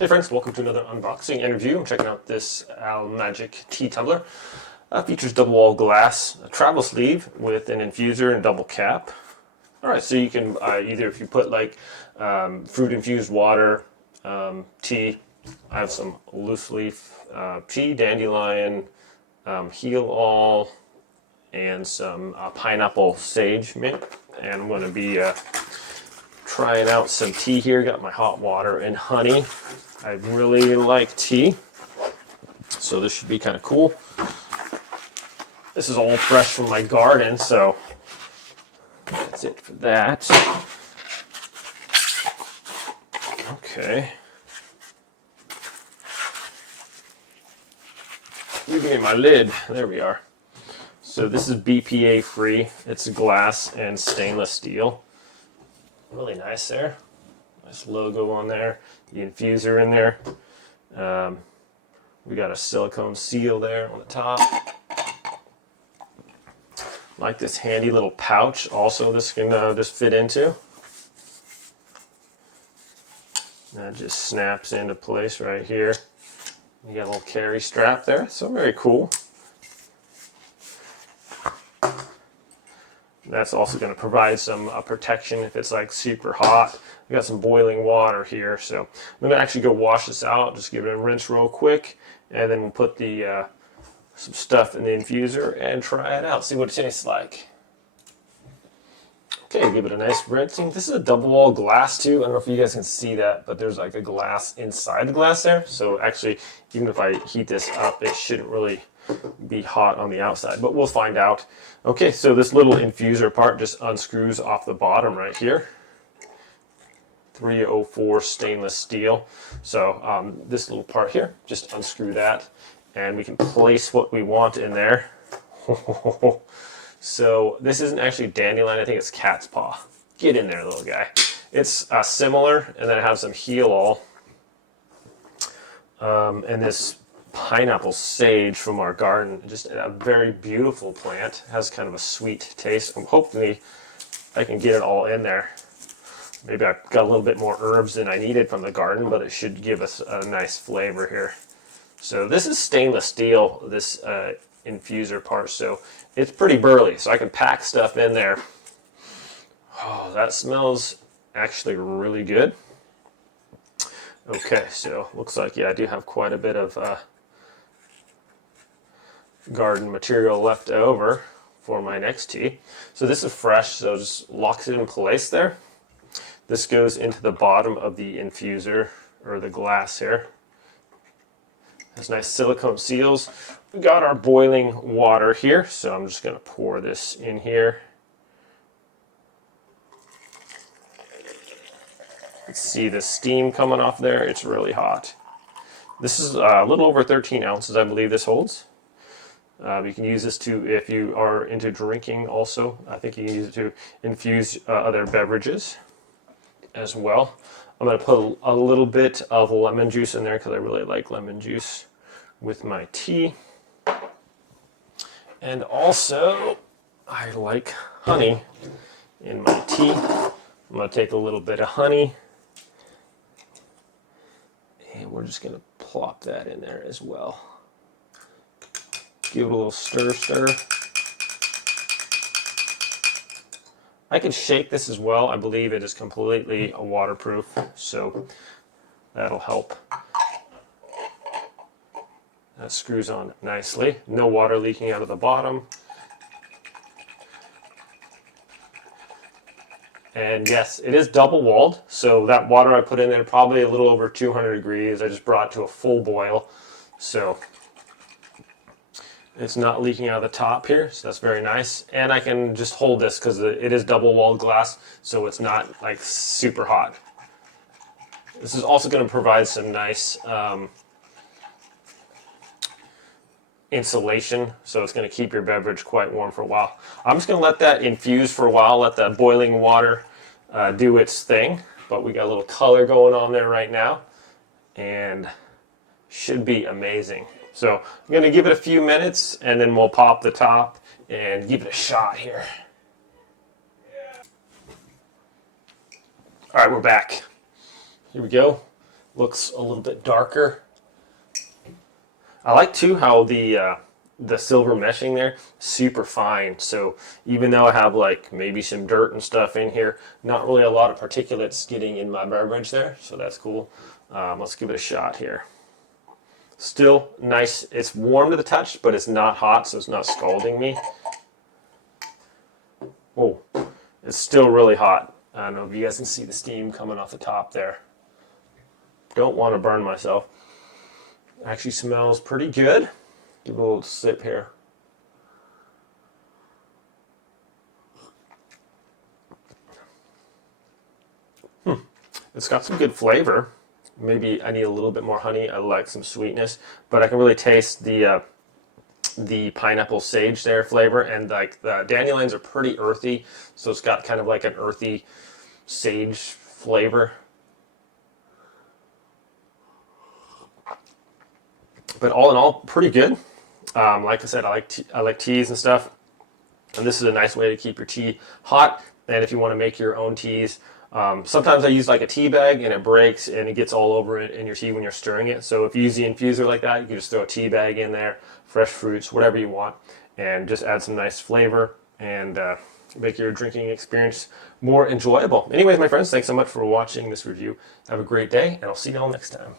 Hey friends, welcome to another unboxing and review. I'm checking out this Magic tea tumbler. Features double wall glass, a travel sleeve with an infuser and double cap. Alright, so you can either, if you put like fruit infused water, tea, I have some loose leaf tea, dandelion, heel all, and some pineapple sage mint. And I'm going to be trying out some tea here. Got my hot water and honey. I really like tea, so this should be kind of cool. This is all fresh from my garden, so that's it for that. Okay. Give me my lid. There we are. So this is BPA free. It's glass and stainless steel. Really nice there. Nice logo on there. The infuser in there. We got a silicone seal there on the top. Like this handy little pouch. Also, this can just fit into. That just snaps into place right here. You got a little carry strap there. So very cool. That's also going to provide some protection if it's like super hot. We got some boiling water here, so I'm going to actually go wash this out. Just give it a rinse real quick, and then we'll put the some stuff in the infuser and try it out. See what it tastes like. Okay, give it a nice rinsing. This is a double wall glass too. I don't know if you guys can see that, but there's like a glass inside the glass there. So actually, even if I heat this up, it shouldn't really be hot on the outside, but we'll find out. Okay, so this little infuser part just unscrews off the bottom right here. 304 stainless steel. So this little part here, just unscrew that, and we can place what we want in there. So this isn't actually dandelion, I think it's cat's paw. Get in there, little guy. It's similar, and then it has some heel all. And this pineapple sage from our garden, just a very beautiful plant. Has kind of a sweet taste. I'm hoping I can get it all in there. Maybe I've got a little bit more herbs than I needed from the garden, but it should give us a nice flavor here. So this is stainless steel, this infuser part, so it's pretty burly, so I can pack stuff in there. Oh, that smells actually really good. Okay, so looks like, yeah, I do have quite a bit of garden material left over for my next tea. So this is fresh, so just locks it in place there. This goes into the bottom of the infuser, or the glass here. Has nice silicone seals. We got our boiling water here, so I'm just going to pour this in here. Let's see the steam coming off there. It's really hot. This is a little over 13 ounces, I believe this holds. You can use this to, if you are into drinking also, I think you can use it to infuse other beverages as well. I'm going to put a little bit of lemon juice in there because I really like lemon juice with my tea. And also, I like honey in my tea. I'm going to take a little bit of honey, and we're just going to plop that in there as well. Give it a little stir. I can shake this as well. I believe it is completely waterproof, so that'll help. That screws on nicely. No water leaking out of the bottom. And yes, it is double walled, so that water I put in there probably a little over 200 degrees. I just brought it to a full boil, so it's not leaking out of the top here, so that's very nice. And I can just hold this because it is double walled glass, so it's not like super hot. This is also going to provide some nice insulation, so it's going to keep your beverage quite warm for a while. I'm just going to let that infuse for a while, let the boiling water do its thing. But we got a little color going on there right now, and should be amazing. So I'm going to give it a few minutes, and then we'll pop the top and give it a shot here. All right, we're back. Here we go. looks a little bit darker. I like too how the silver meshing there, super fine. So even though I have like maybe some dirt and stuff in here, not really a lot of particulates getting in my beverage there. So that's cool. Let's give it a shot here. Still nice. It's warm to the touch, but it's not hot, so it's not scalding me. Oh, it's still really hot. I don't know if you guys can see the steam coming off the top there. Don't want to burn myself. Actually smells pretty good. Give it a little sip here. It's got some good flavor. Maybe I need a little bit more honey. I like some sweetness, but I can really taste the pineapple sage there flavor, and like the dandelions are pretty earthy, so it's got kind of like an earthy sage flavor. But all in all, pretty good. Like I said, I like teas and stuff, and this is a nice way to keep your tea hot. And if you want to make your own teas, sometimes I use like a tea bag and it breaks and it gets all over it in your tea when you're stirring it. So if you use the infuser like that, you can just throw a tea bag in there, fresh fruits, whatever you want, and just add some nice flavor and make your drinking experience more enjoyable. Anyways, my friends, thanks so much for watching this review. Have a great day, and I'll see you all next time.